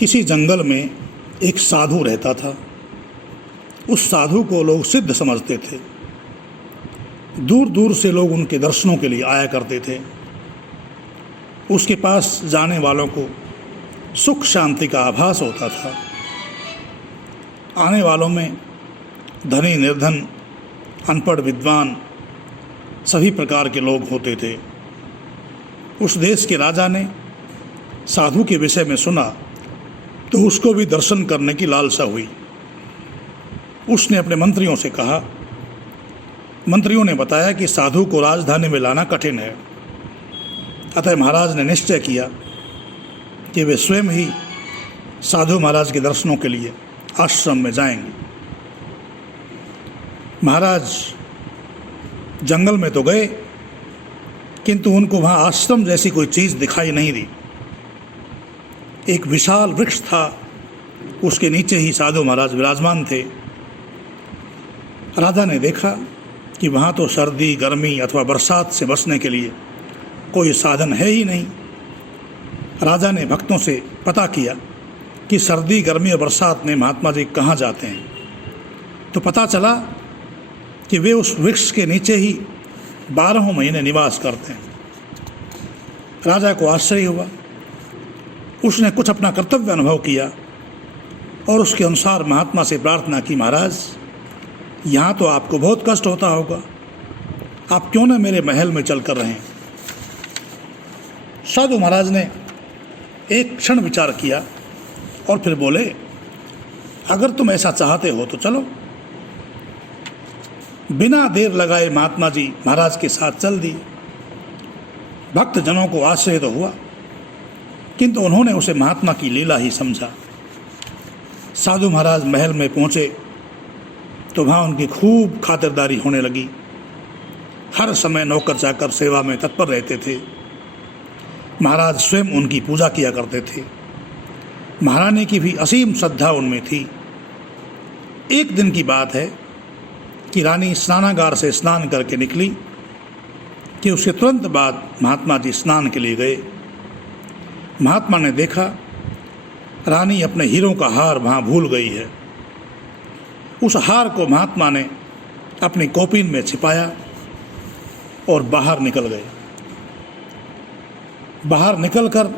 किसी जंगल में एक साधु रहता था। उस साधु को लोग सिद्ध समझते थे। दूर दूर से लोग उनके दर्शनों के लिए आया करते थे। उसके पास जाने वालों को सुख शांति का आभास होता था। आने वालों में धनी निर्धन, अनपढ़ विद्वान, सभी प्रकार के लोग होते थे। उस देश के राजा ने साधु के विषय में सुना तो उसको भी दर्शन करने की लालसा हुई। उसने अपने मंत्रियों से कहा। मंत्रियों ने बताया कि साधु को राजधानी में लाना कठिन है। अतः महाराज ने निश्चय किया कि वे स्वयं ही साधु महाराज के दर्शनों के लिए आश्रम में जाएंगे। महाराज जंगल में तो गए, किंतु उनको वहाँ आश्रम जैसी कोई चीज़ दिखाई नहीं दी। एक विशाल वृक्ष था, उसके नीचे ही साधु महाराज विराजमान थे। राजा ने देखा कि वहाँ तो सर्दी, गर्मी अथवा बरसात से बचने के लिए कोई साधन है ही नहीं। राजा ने भक्तों से पता किया कि सर्दी, गर्मी और बरसात में महात्मा जी कहाँ जाते हैं। तो पता चला कि वे उस वृक्ष के नीचे ही 12 महीने निवास करते हैं। राजा को आश्चर्य हुआ। उसने कुछ अपना कर्तव्य अनुभव किया और उसके अनुसार महात्मा से प्रार्थना की, महाराज यहाँ तो आपको बहुत कष्ट होता होगा, आप क्यों न मेरे महल में चल कर रहें। साधु महाराज ने एक क्षण विचार किया और फिर बोले, अगर तुम ऐसा चाहते हो तो चलो। बिना देर लगाए महात्मा जी महाराज के साथ चल दिए। भक्त जनों को आश्चर्य तो हुआ, किंतु उन्होंने उसे महात्मा की लीला ही समझा। साधु महाराज महल में पहुँचे तो वहाँ उनकी खूब खातिरदारी होने लगी। हर समय नौकर चाकर सेवा में तत्पर रहते थे। महाराज स्वयं उनकी पूजा किया करते थे। महारानी की भी असीम श्रद्धा उनमें थी। एक दिन की बात है कि रानी स्नानागार से स्नान करके निकली कि उसके तुरंत बाद महात्मा जी स्नान के लिए गए। महात्मा ने देखा रानी अपने हीरों का हार वहाँ भूल गई है। उस हार को महात्मा ने अपनी कौपीन में छिपाया और बाहर निकल गए। बाहर निकलकर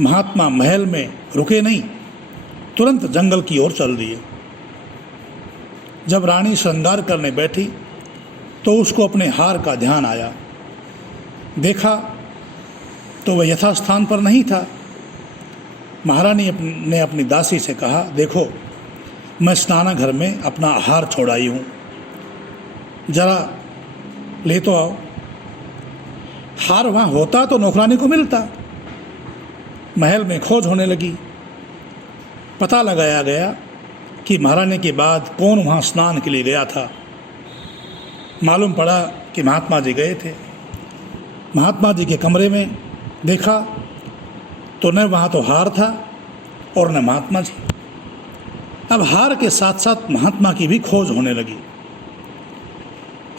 महात्मा महल में रुके नहीं, तुरंत जंगल की ओर चल दिए। जब रानी श्रृंगार करने बैठी तो उसको अपने हार का ध्यान आया। देखा तो वह यथास्थान पर नहीं था। महारानी ने अपनी दासी से कहा, देखो मैं स्नानाघर में अपना हार छोड़ाई हूँ, जरा ले तो आओ। हार वहाँ होता तो नौकरानी को मिलता। महल में खोज होने लगी। पता लगाया गया कि महारानी के बाद कौन वहाँ स्नान के लिए गया था। मालूम पड़ा कि महात्मा जी गए थे। महात्मा जी के कमरे में देखा तो न वहाँ तो हार था और न महात्मा जी। अब हार के साथ साथ महात्मा की भी खोज होने लगी।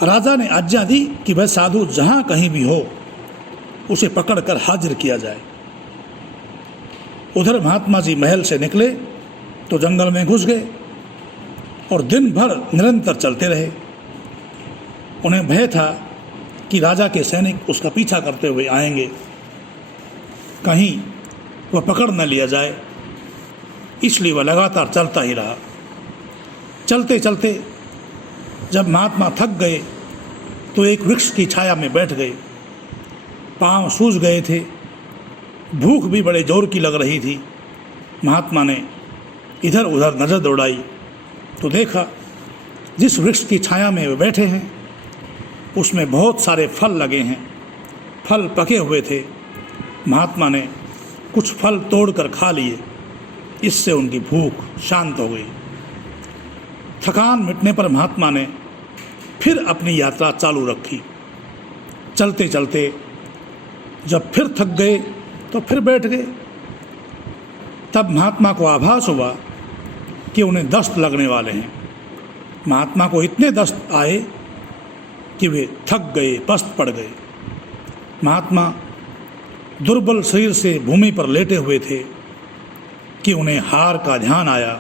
राजा ने आज्ञा दी कि वह साधु जहाँ कहीं भी हो उसे पकड़कर हाजिर किया जाए। उधर महात्मा जी महल से निकले तो जंगल में घुस गए और दिन भर निरंतर चलते रहे। उन्हें भय था कि राजा के सैनिक उसका पीछा करते हुए आएंगे, कहीं वह पकड़ न लिया जाए, इसलिए वह लगातार चलता ही रहा। चलते चलते जब महात्मा थक गए तो एक वृक्ष की छाया में बैठ गए। पांव सूज गए थे, भूख भी बड़े जोर की लग रही थी। महात्मा ने इधर उधर नज़र दौड़ाई तो देखा जिस वृक्ष की छाया में वे बैठे हैं उसमें बहुत सारे फल लगे हैं। फल पके हुए थे। महात्मा ने कुछ फल तोड़कर खा लिए। इससे उनकी भूख शांत हो गई। थकान मिटने पर महात्मा ने फिर अपनी यात्रा चालू रखी। चलते चलते जब फिर थक गए तो फिर बैठ गए। तब महात्मा को आभास हुआ कि उन्हें दस्त लगने वाले हैं। महात्मा को इतने दस्त आए कि वे थक गए, पस्त पड़ गए। महात्मा दुर्बल शरीर से भूमि पर लेटे हुए थे। कि उन्हें हार का ध्यान आया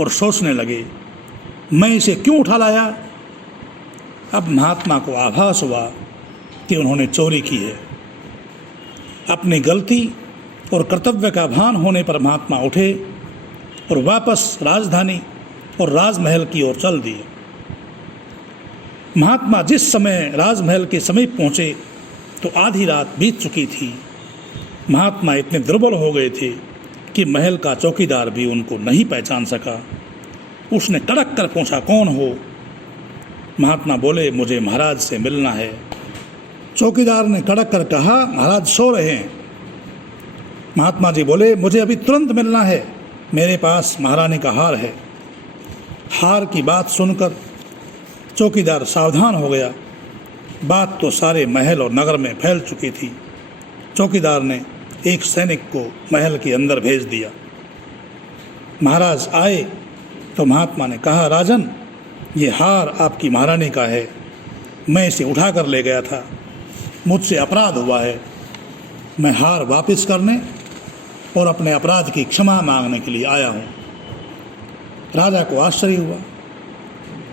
और सोचने लगे, मैं इसे क्यों उठा लाया। अब महात्मा को आभास हुआ कि उन्होंने चोरी की है। अपनी गलती और कर्तव्य का भान होने पर महात्मा उठे और वापस राजधानी और राजमहल की ओर चल दिए। महात्मा जिस समय राजमहल के समीप पहुँचे तो आधी रात बीत चुकी थी। महात्मा इतने दुर्बल हो गए थे कि महल का चौकीदार भी उनको नहीं पहचान सका। उसने कड़क कर पूछा, कौन हो। महात्मा बोले, मुझे महाराज से मिलना है। चौकीदार ने कड़क कर कहा, महाराज सो रहे हैं। महात्मा जी बोले, मुझे अभी तुरंत मिलना है, मेरे पास महारानी का हार है। हार की बात सुनकर चौकीदार सावधान हो गया। बात तो सारे महल और नगर में फैल चुकी थी। चौकीदार ने एक सैनिक को महल के अंदर भेज दिया। महाराज आए तो महात्मा ने कहा, राजन, ये हार आपकी महारानी का है, मैं इसे उठा कर ले गया था, मुझसे अपराध हुआ है, मैं हार वापस करने और अपने अपराध की क्षमा मांगने के लिए आया हूँ। राजा को आश्चर्य हुआ।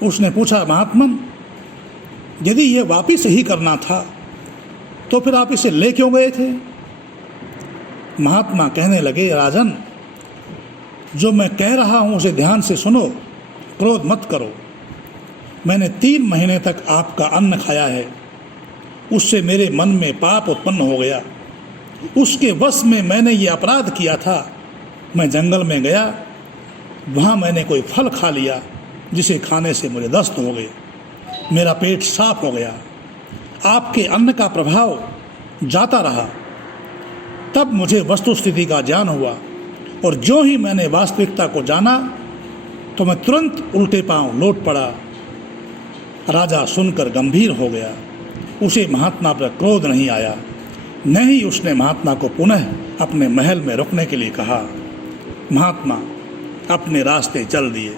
उसने पूछा, महात्मन, यदि यह वापस ही करना था तो फिर आप इसे ले क्यों गए थे। महात्मा कहने लगे, राजन, जो मैं कह रहा हूँ उसे ध्यान से सुनो, क्रोध मत करो। मैंने 3 महीने तक आपका अन्न खाया है, उससे मेरे मन में पाप उत्पन्न हो गया। उसके वश में मैंने ये अपराध किया था। मैं जंगल में गया, वहाँ मैंने कोई फल खा लिया जिसे खाने से मुझे दस्त हो गए, मेरा पेट साफ हो गया। आपके अन्न का प्रभाव जाता रहा। तब मुझे वस्तु स्थिति का ज्ञान हुआ और जो ही मैंने वास्तविकता को जाना तो मैं तुरंत उल्टे पांव लौट पड़ा। राजा सुनकर गंभीर हो गया। उसे महात्मा पर क्रोध नहीं आया, न ही उसने महात्मा को पुनः अपने महल में रुकने के लिए कहा। महात्मा अपने रास्ते चल दिए।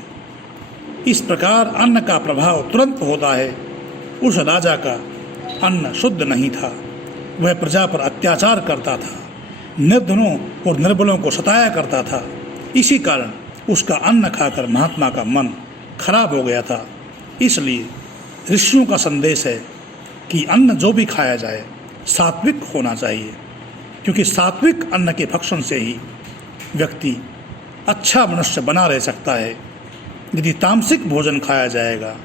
इस प्रकार अन्न का प्रभाव तुरंत होता है। उस राजा का अन्न शुद्ध नहीं था, वह प्रजा पर अत्याचार करता था, निर्धनों और निर्बलों को सताया करता था। इसी कारण उसका अन्न खाकर महात्मा का मन खराब हो गया था। इसलिए ऋषियों का संदेश है कि अन्न जो भी खाया जाए सात्विक होना चाहिए, क्योंकि सात्विक अन्न के भक्षण से ही व्यक्ति अच्छा मनुष्य बना रह सकता है। यदि तामसिक भोजन खाया जाएगा,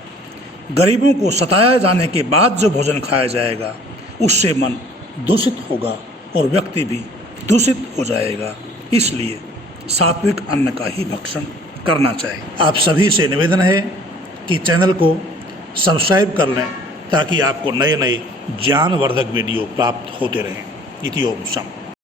गरीबों को सताया जाने के बाद जो भोजन खाया जाएगा, उससे मन दूषित होगा और व्यक्ति भी दूषित हो जाएगा। इसलिए सात्विक अन्न का ही भक्षण करना चाहिए। आप सभी से निवेदन है कि चैनल को सब्सक्राइब कर लें ताकि आपको नए नए ज्ञानवर्धक वीडियो प्राप्त होते रहें। इति ओम शम।